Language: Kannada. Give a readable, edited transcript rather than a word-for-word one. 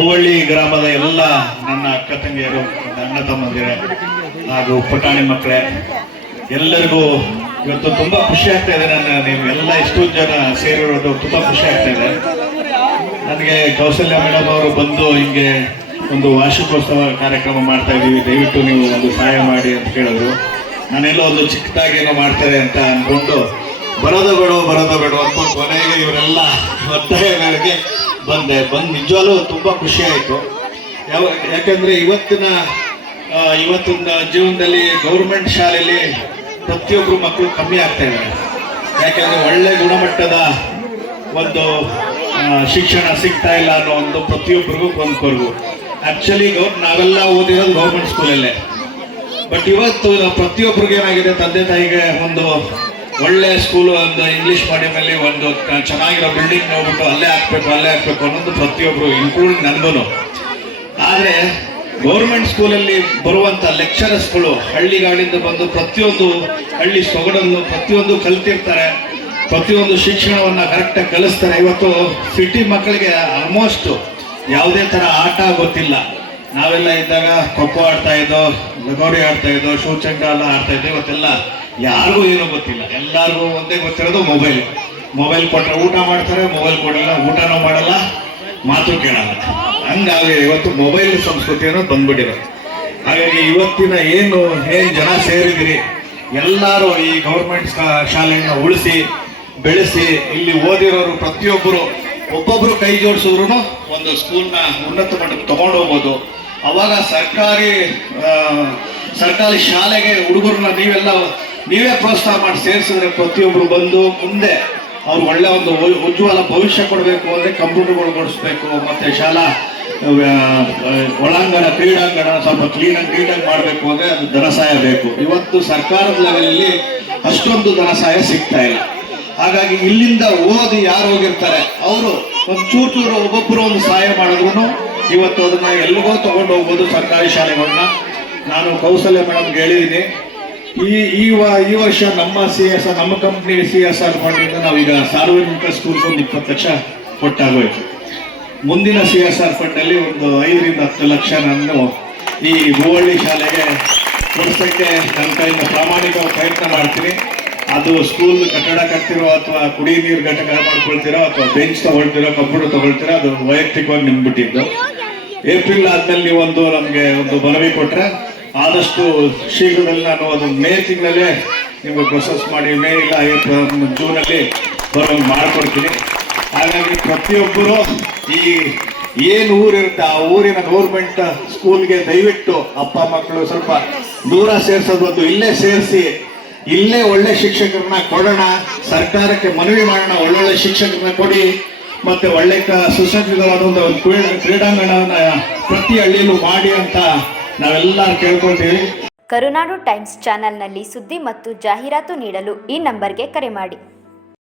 ಹೂವಳ್ಳಿ ಗ್ರಾಮದ ಎಲ್ಲ ನನ್ನ ಅಕ್ಕ ತಂಗಿಯರು, ಅಣ್ಣ ತಮ್ಮಂದಿರೇ ಹಾಗೂ ಪುಟಾಣಿ ಮಕ್ಕಳೇ, ಎಲ್ಲರಿಗೂ ಇವತ್ತು ತುಂಬಾ ಖುಷಿ ಆಗ್ತಾ ಇದೆ. ನೀವು ಎಲ್ಲ ಇಷ್ಟು ಜನ ಸೇರಿರೋದು ತುಂಬಾ ಖುಷಿ ಆಗ್ತಾ ಇದೆ ನನಗೆ. ಕೌಸಲ್ಯ ಮೇಡಮ್ ಅವರು ಬಂದು ಹಿಂಗೆ ಒಂದು ವಾರ್ಷಿಕೋತ್ಸವ ಕಾರ್ಯಕ್ರಮ ಮಾಡ್ತಾ ಇದ್ದೀವಿ, ದಯವಿಟ್ಟು ನೀವು ಒಂದು ಸಹಾಯ ಮಾಡಿ ಅಂತ ಕೇಳಿದ್ರು. ನಾನೆಲ್ಲೋ ಒಂದು ಚಿಕ್ಕದಾಗಿ ಏನೋ ಮಾಡ್ತಾರೆ ಅಂತ ಅನ್ಕೊಂಡು ಬರೋದು ಬೇಡ ಅನ್ಕೊಂಡು ಕೊನೆಗೆ ಇವರೆಲ್ಲ ಒತ್ತಾಯ ಮೇರೆಗೆ ಬಂದು ನಿಜವಾಗ್ಲೂ ತುಂಬಾ ಖುಷಿ ಆಯಿತು. ಯಾಕಂದ್ರೆ ಇವತ್ತಿನ ಜೀವನದಲ್ಲಿ ಗೌರ್ಮೆಂಟ್ ಶಾಲೆಯಲ್ಲಿ ಪ್ರತಿಯೊಬ್ಬರು ಮಕ್ಕಳು ಕಮ್ಮಿ ಆಗ್ತಾ ಇದ್ದಾರೆ. ಯಾಕಂದ್ರೆ ಒಳ್ಳೆ ಗುಣಮಟ್ಟದ ಒಂದು ಶಿಕ್ಷಣ ಸಿಗ್ತಾ ಇಲ್ಲ ಅನ್ನೋ ಒಂದು ಪ್ರತಿಯೊಬ್ಬರಿಗೂ ಕೊಂದ್ಕೊರ್ಗು. ಆಕ್ಚುಲಿ ನಾವೆಲ್ಲ ಓದಿರೋದು ಗೌರ್ಮೆಂಟ್ ಸ್ಕೂಲಲ್ಲೇ. ಬಟ್ ಇವತ್ತು ಪ್ರತಿಯೊಬ್ಬರಿಗೆ ಏನಾಗಿದೆ, ತಂದೆ ತಾಯಿಗೆ ಒಂದು ಒಳ್ಳೆ ಸ್ಕೂಲು, ಒಂದು ಇಂಗ್ಲಿಷ್ ಮೀಡಿಯಮಲ್ಲಿ ಒಂದು ಚೆನ್ನಾಗಿರೋ ಬಿಲ್ಡಿಂಗ್ ನೋಡ್ಬಿಟ್ಟು ಅಲ್ಲೇ ಹಾಕ್ಬೇಕು ಅನ್ನೋದು ಪ್ರತಿಯೊಬ್ಬರು, ಇನ್ಕ್ಲೂಡಿಂಗ್ ನನಗೂ. ಆದರೆ ಗೌರ್ಮೆಂಟ್ ಸ್ಕೂಲಲ್ಲಿ ಬರುವಂಥ ಲೆಕ್ಚರರ್ಸ್ಗಳು ಹಳ್ಳಿಗಾಡಿಂದ ಬಂದು ಪ್ರತಿಯೊಂದು ಹಳ್ಳಿ ಸೊಗಡನ್ನು ಪ್ರತಿಯೊಂದು ಕಲ್ತಿರ್ತಾರೆ, ಪ್ರತಿಯೊಂದು ಶಿಕ್ಷಣವನ್ನು ಕರೆಕ್ಟಾಗಿ ಕಲಿಸ್ತಾರೆ. ಇವತ್ತು ಸಿಟಿ ಮಕ್ಕಳಿಗೆ ಆಲ್ಮೋಸ್ಟ್ ಯಾವುದೇ ಥರ ಆಟ ಗೊತ್ತಿಲ್ಲ. ನಾವೆಲ್ಲ ಇದ್ದಾಗ ಖೋಖೋ ಆಡ್ತಾ ಇದ್ದೋ, ಲಗೋರಿ ಆಡ್ತಾ ಇದ್ದೋ, ಶೂಚಂಡ ಎಲ್ಲ ಆಡ್ತಾ ಇದ್ದೋ. ಇವತ್ತೆಲ್ಲ ಯಾರಿಗೂ ಏನೂ ಗೊತ್ತಿಲ್ಲ. ಎಲ್ಲರಿಗೂ ಒಂದೇ ಗೊತ್ತಿರೋದು ಮೊಬೈಲ್ ಕೊಟ್ಟರೆ ಊಟ ಮಾಡ್ತಾರೆ, ಮೊಬೈಲ್ ಕೊಡಲ್ಲ ಊಟನೂ ಮಾಡಲ್ಲ, ಮಾತು ಕೇಳಲ್ಲ. ಹಂಗಾಗಿ ಇವತ್ತು ಮೊಬೈಲ್ ಸಂಸ್ಕೃತಿ ಅನ್ನೋದು ಬಂದ್ಬಿಟ್ಟಿರೋದು. ಹಾಗಾಗಿ ಇವತ್ತಿನ ಏನು ಜನ ಸೇರಿದಿರಿ ಎಲ್ಲರೂ ಈ ಗೌರ್ಮೆಂಟ್ ಶಾಲೆಯನ್ನು ಉಳಿಸಿ ಬೆಳೆಸಿ ಇಲ್ಲಿ ಓದಿರೋರು ಪ್ರತಿಯೊಬ್ಬರು ಒಬ್ಬೊಬ್ರು ಕೈ ಜೋಡಿಸಿದ್ರು ಒಂದು ಸ್ಕೂಲ್ನ ಉನ್ನತ ಮಟ್ಟಕ್ಕೆ ತಗೊಂಡು ಹೋಗ್ಬೋದು. ಅವಾಗ ಸರ್ಕಾರಿ ಶಾಲೆಗೆ ಹುಡುಗರನ್ನ ನೀವೇ ಪ್ರೋತ್ಸಾಹ ಮಾಡಿ ಸೇರಿಸಿದ್ರೆ ಪ್ರತಿಯೊಬ್ಬರು ಬಂದು ಮುಂದೆ ಅವ್ರು ಒಳ್ಳೆ ಒಂದು ಉಜ್ವಲ ಭವಿಷ್ಯ ಕೊಡಬೇಕು ಅಂದರೆ ಕಂಪ್ಯೂಟರ್ಗಳು ಕೊಡಿಸ್ಬೇಕು, ಮತ್ತೆ ಶಾಲಾ ಒಳಾಂಗಣ ಕ್ರೀಡಾಂಗಣ ಸ್ವಲ್ಪ ನೀಟಾಗಿ ಮಾಡಬೇಕು ಅಂದರೆ ಅದು ಧನಸಹಾಯ ಬೇಕು. ಇವತ್ತು ಸರ್ಕಾರದ ಲೆವೆಲಲ್ಲಿ ಅಷ್ಟೊಂದು ಧನಸಹಾಯ ಸಿಗ್ತಾ ಇಲ್ಲ. ಹಾಗಾಗಿ ಇಲ್ಲಿಂದ ಓದಿ ಯಾರು ಹೋಗಿರ್ತಾರೆ ಅವರು ಒಂದು ಚೂರು ಒಬ್ಬೊಬ್ಬರು ಒಂದು ಸಹಾಯ ಮಾಡಿದ್ರು ಇವತ್ತು ಅದನ್ನ ಎಲ್ಲಿಗೋ ತಗೊಂಡು ಹೋಗ್ಬೋದು ಸರ್ಕಾರಿ ಶಾಲೆಗಳನ್ನ. ನಾನು ಕೌಸಲ್ಯ ಮೇಡಮ್ಗೆ ಹೇಳಿದ್ದೀನಿ, ಈ ವರ್ಷ ನಮ್ಮ ಕಂಪ್ನಿ CSR ಫಂಡಿಂದ ನಾವೀಗ ಸಾರ್ವಜನಿಕ ಸ್ಕೂಲ್ಗೆ ಒಂದು 20 ಲಕ್ಷ ಕೊಟ್ಟಾಗೋಯ್ತು. ಮುಂದಿನ CSR ಫಂಡಲ್ಲಿ ಒಂದು 5 ರಿಂದ 10 ಲಕ್ಷ ನಾನು ಈ ಹೂವಳ್ಳಿ ಶಾಲೆಗೆ ಕೊಡಿಸೋಕ್ಕೆ ನನ್ನ ಕೈಯಿಂದ ಪ್ರಾಮಾಣಿಕ ಪ್ರಯತ್ನ ಮಾಡ್ತೀನಿ. ಅದು ಸ್ಕೂಲ್ ಕಟ್ಟಡ ಕಟ್ತಿರೋ ಅಥವಾ ಕುಡಿ ನೀರು ಘಟಕ ಮಾಡ್ಕೊಳ್ತಿರೋ ಅಥವಾ ಬೆಂಚ್ ತಗೊಳ್ತಿರೋ ಕಂಪ್ಯೂಟರ್ ತಗೊಳ್ತಿರೋ ಅದು ವೈಯಕ್ತಿಕವಾಗಿ ನಿಮ್ಬಿಟ್ಟಿದ್ದು. ಏಪ್ರಿಲ್ ಆದ್ಮೇಲೆ ನೀವು ನಮಗೆ ಒಂದು ಮನವಿ ಕೊಟ್ಟರೆ ಆದಷ್ಟು ಶೀಘ್ರದಲ್ಲಿ ನಾನು ಅದು ಮೇ ತಿಂಗಳಲ್ಲೇ ನಿಮಗೆ ಪ್ರೊಸೆಸ್ ಮಾಡಿ ಮೇ ಇಲ್ಲ ಜೂನಲ್ಲಿ ಬರೋಂಗೆ ಮಾಡಿಕೊಡ್ತೀನಿ. ಹಾಗಾಗಿ ಪ್ರತಿಯೊಬ್ಬರು ಏನು ಊರಿರುತ್ತೆ ಆ ಊರಿನ ಗೌರ್ಮೆಂಟ್ ಸ್ಕೂಲ್ಗೆ ದಯವಿಟ್ಟು ಅಪ್ಪ ಮಕ್ಕಳು ಸ್ವಲ್ಪ ದೂರ ಸೇರಿಸೋದು ಒಂದು ಇಲ್ಲೇ ಸೇರಿಸಿ ಇಲ್ಲೇ ಒಳ್ಳೆ ಶಿಕ್ಷಕರನ್ನ ಕೊಡೋಣ, ಸರ್ಕಾರಕ್ಕೆ ಮನವಿ ಮಾಡೋಣ, ಒಳ್ಳೊಳ್ಳೆ ಶಿಕ್ಷಕರನ್ನ ಕೊಡಿ, ಮತ್ತೆ ಒಳ್ಳೆ ಸುಸಜ್ಜಿತವಾದ ಒಂದು ಕ್ರೀಡಾಂಗಣವನ್ನ ಪ್ರತಿ ಹಳ್ಳಿಯಲ್ಲೂ ಮಾಡಿ ಅಂತ ನಾವೆಲ್ಲರೂ ಕೇಳ್ಕೊಳ್ತೀವಿ. ಕರುನಾಡು ಟೈಮ್ಸ್ ಚಾನೆಲ್ನಲ್ಲಿ ಸುದ್ದಿ ಮತ್ತು ಜಾಹೀರಾತು ನೀಡಲು ಈ ನಂಬರ್ಗೆ ಕರೆ ಮಾಡಿ.